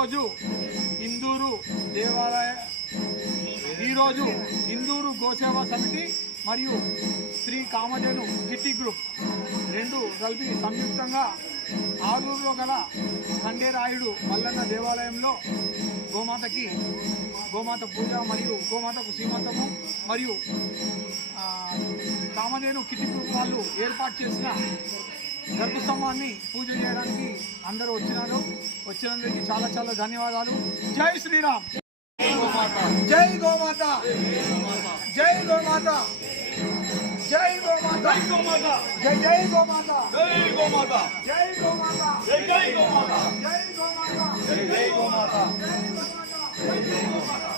ఈరోజు ఇందూరు దేవాలయ ఈరోజు ఇందూరు గోసేవా సమితి మరియు శ్రీ కామధేను కిట్టి గ్రూప్ రెండు కలిపి సంయుక్తంగా ఆలూరులో గల ఖండేరాయుడు మల్లన్న దేవాలయంలో గోమాతకి గోమాత పూజ మరియు గోమాతకు సీమంతము మరియు కామధేను కిట్టి గ్రూప్ వాళ్ళు ఏర్పాటు చేసిన గర్భస్తంభాన్ని పూజ చేయడానికి అందరూ వచ్చినారు వచ్చినందుకు చాలా చాలా ధన్యవాదాలు జై శ్రీరామ్ జై గోమాత జై గోమాత జై గోమాత జై గోమాత జై జై గోమాత జై గోమాత జై గోమాత జై జై గోమాత జై గోమాత జై జై గోమాత జై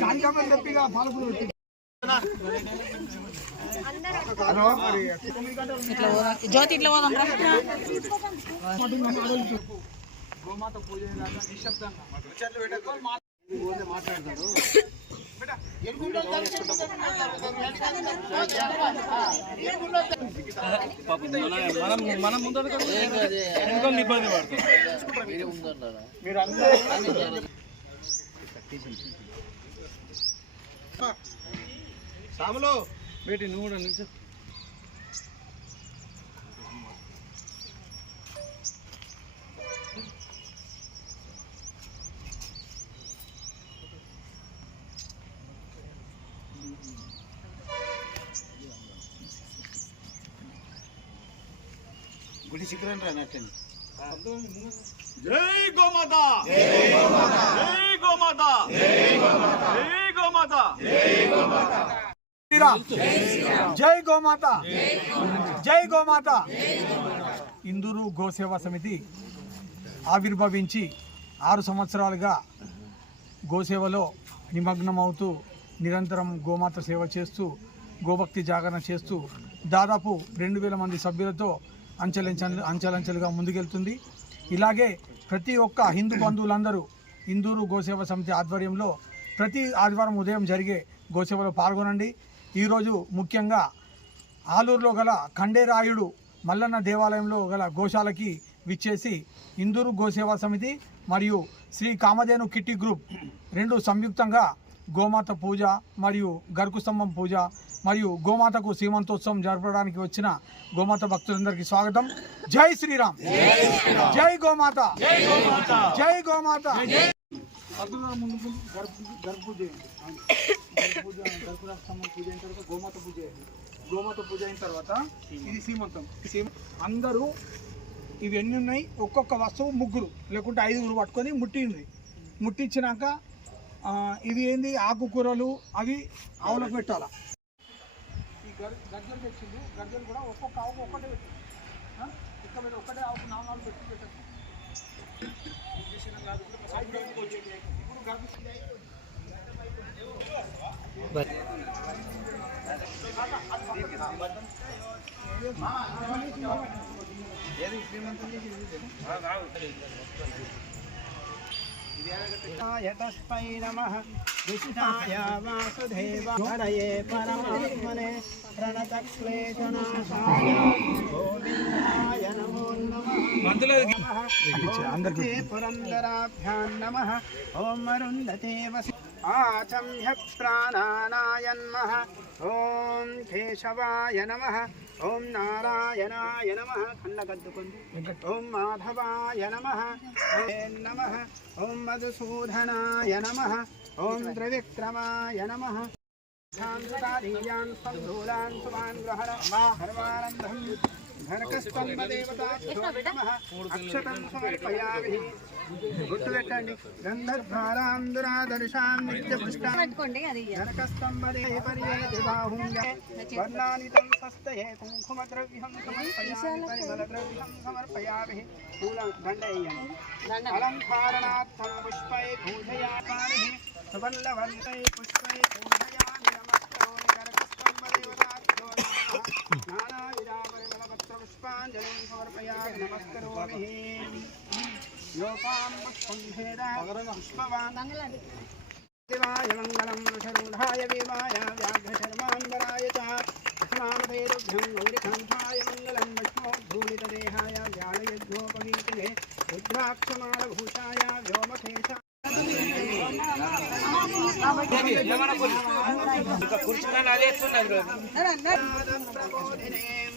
కాంకామని చెప్పిగా పాలకులు జ్యోతి ఇట్లా పోదాం రా గోమాత పూజ చేయాలి నిశ్శబ్దంగా మనం మనం ముందు ఇబ్బంది పడతాం మీరు అందరూ సాములు వీటిని నువ్వు కూడా నిల్చో. జై గోమాత. జై గోమాత. జై గోమాత. జై గోమాత. జై గోమాత. ఇందూరు గోసేవా సమితి ఆవిర్భవించి ఆరు సంవత్సరాలుగా గోసేవలో నిమగ్నమవుతూ నిరంతరం గోమాత సేవ చేస్తూ గోభక్తి జాగరణ చేస్తూ దాదాపు రెండు వేల మంది సభ్యులతో అంచెలంచెలు అంచెలంచెలుగా ముందుకెళ్తుంది. ఇలాగే ప్రతి ఒక్క హిందూ బంధువులందరూ ఇందూరు గోసేవ సమితి ఆధ్వర్యంలో ప్రతి ఆదివారం ఉదయం జరిగే గోసేవలో పాల్గొనండి. ఈరోజు ముఖ్యంగా ఆలూరులో గల ఖండేరాయుడు మల్లన్న దేవాలయంలో గల గోశాలకి విచ్చేసి ఇందూరు గోసేవా సమితి మరియు శ్రీ కామధేను కిట్టి గ్రూప్ రెండు సంయుక్తంగా గోమాత పూజ మరియు గరుకు స్తంభం పూజ మరియు గోమాతకు సీమంతోత్సవం జరపడానికి వచ్చిన గోమాత భక్తులందరికీ స్వాగతం. జై శ్రీరామ్. జై గోమాత. జై గోమాత. ముందు గర్భ చేయండి. పూజ పూజ అయిన తర్వాత గోమాత పూజ చేయండి. గోమాత పూజ అయిన తర్వాత ఇది సీమంతం. సీమ అందరూ ఇవి ఎన్ని ఉన్నాయి? ఒక్కొక్క వస్తువు ముగ్గురు లేకుంటే ఐదుగురు పట్టుకొని ముట్టింది ముట్టించినాక ఇది ఏంది? ఆకుకూరలు అవి ఆవులకు పెట్టాలా? గర్జలు తెచ్చిండు. గర్జలు కూడా ఒక్కొక్క ఆవుకు ఒక్కటే పెట్టి ఇక్కడ పెట్టి ఒక్కటే ఆవుకు నామాలు పెట్టి పెట్టచ్చు ఇప్పుడు తస్మై నమః కృష్ణాయ వాసుదేవాయ పరమాత్మనే ప్రణతక్లేశనాశాయ గోవిందాయ నమో నమః అందరికీ పురందరాభ్యాం నమః ఓం అరుంధతే వసి ఆచమ్య ప్రాణానాయన్మః ఓం కేశవాయ నమః ఓం నారాయణాయ నమః కళ్ళకద్దుకుంది ఓం మాధవాయ నమః ఓం నమః ఓం మధుసూదనాయ నమః ఓం త్రివిక్రమాయ నమః శాంతకారీయాన్ సంధూలాన్ సుమాన్ గ్రహణ సర్వానందం ధనకస్తంభదేవతాభ్యో నమః అక్షతం సమర్పయామి గుర్తు పెట్టండి గంధద్వారాందురాదర్శాన్ నిత్యపుష్టాన్ పట్టుకోండి అది ధనకస్తంభదే పర్యేతి బాహుంగే వర్ణానితం సస్తయే కుంకుమద్రవ్యం సమర్పయామి పరిమళద్రవ్యం సమర్పయామి పూల దండయ్యండి అలంకారణార్థం పుష్పై పూజయామి సువల్లవంతై పుష్పై పూజయామి నమస్కరోమి కరకస్తంభదేవతాభ్యో నమః నానావిధాపరిమళపత్ర పుష్పాంజలిం సమర్పయామి నమస్కరోమి యోపాం పుష్పం భేద పుష్పవాన్ శివాయ మంగళం వృషరూఢాయ భీమాయ వ్యాఘ్రశర్మాంబరాయ చ దశనామధైరుభ్యం గౌరికంఠాయ మంగళం విష్ణోద్ధూలితదేహాయ వ్యాళయజ్ఞోపవీతినే రుద్రాక్షమాలభూషాయ వ్యోమకేశ వయస్త్రియం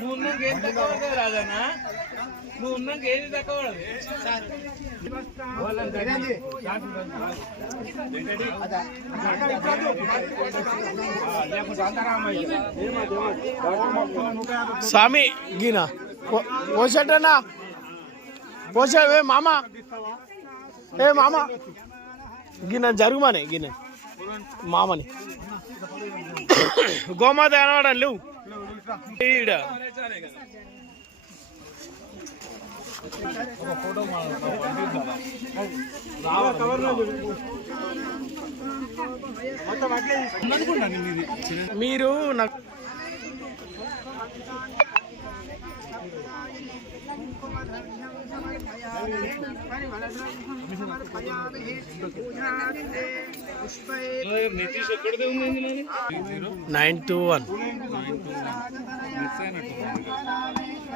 నువ్వు ఉన్నాక ఏది తక్కువ రాదన్నా నువ్వు ఉన్నాక ఏది తక్కువ స్వామి గీనా. పోసేటన్నా? పోసే మామ. ఏ మామ. గిన జరుగుమానే గిన్నె మామని. గోమాత కనబడం లేవు. ఈడ. మీరు నాకు నితీష్ ఎక్కడిదే ఉంది నైన్ టూ వన్.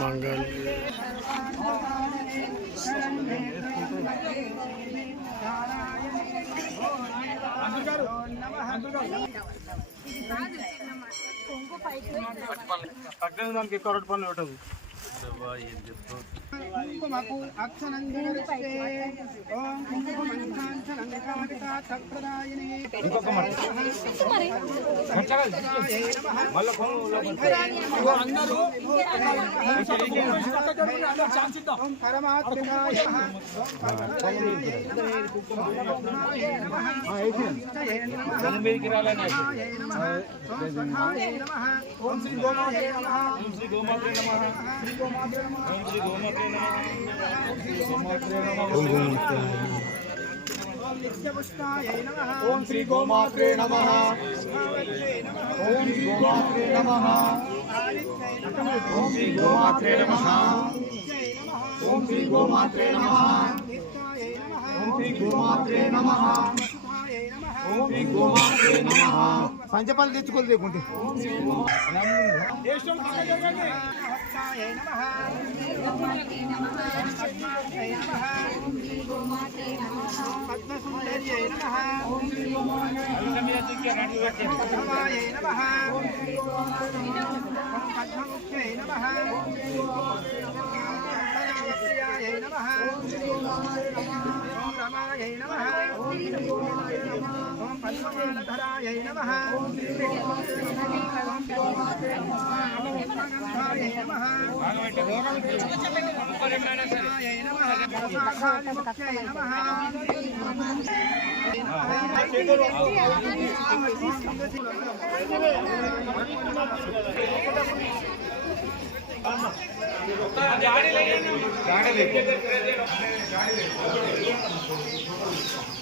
మంగళ తగ్గని దానికి ఎక్కువ రొట్టె పనులు పెట్టదు కుంకుమకు అక్షరం ఓం కుంకుమ కుంకుమంకాంచనం కామితార్థప్రదాయిని ఓం పరమాత్మికాయ మీదకి రాలని ఓం శ్రీ గోమాయ నమః. ఓం శ్రీ గోమాత్రే నమ. ఓం శ్రీ గోమాత్రే నమః. ఓం శ్రీ గోమాత్రే నమ. ఓం శ్రీ గోమాత్రే నమ. ఓం శ్రీ గోమాత్రే నమ. ఓం శ్రీ గోమాత్రే నమ. ఓం శ్రీ గోమాత్రే నమ. పంచపాలు లేకుంటే. పద్మాయ నమ పద్మముఖ్యై నమ రమాయ నమ ఫోటో నాలుగు వీడియోనా కొంచెం తొందరగా తొందరగా అందరు కావాలి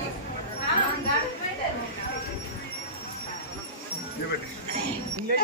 ఏం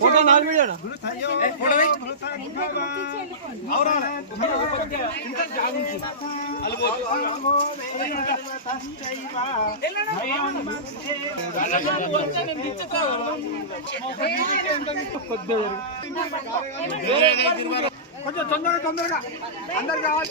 ఫోటో నాలుగు వీడియోనా కొంచెం తొందరగా తొందరగా. అందరు కావాలి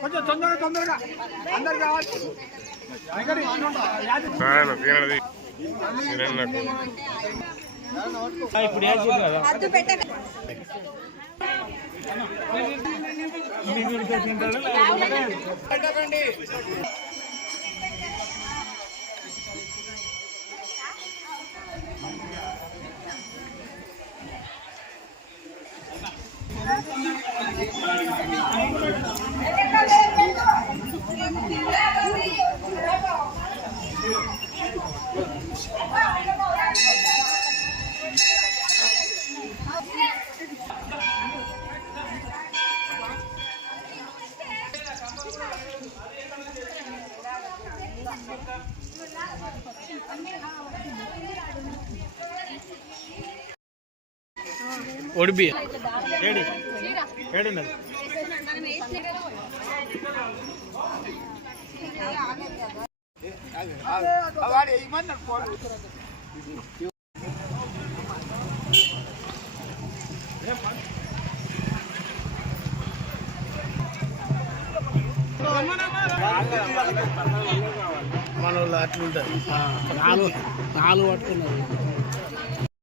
కొంచెం తొందరగా దగ్గర యాది ఇప్పుడు తినండి చూడాలి ఒడిబి ఏడి ఏడి Thank you. మన వాళ్ళు అట్లుంటుంది నాలుగు నాలుగు పట్టుకున్నారు.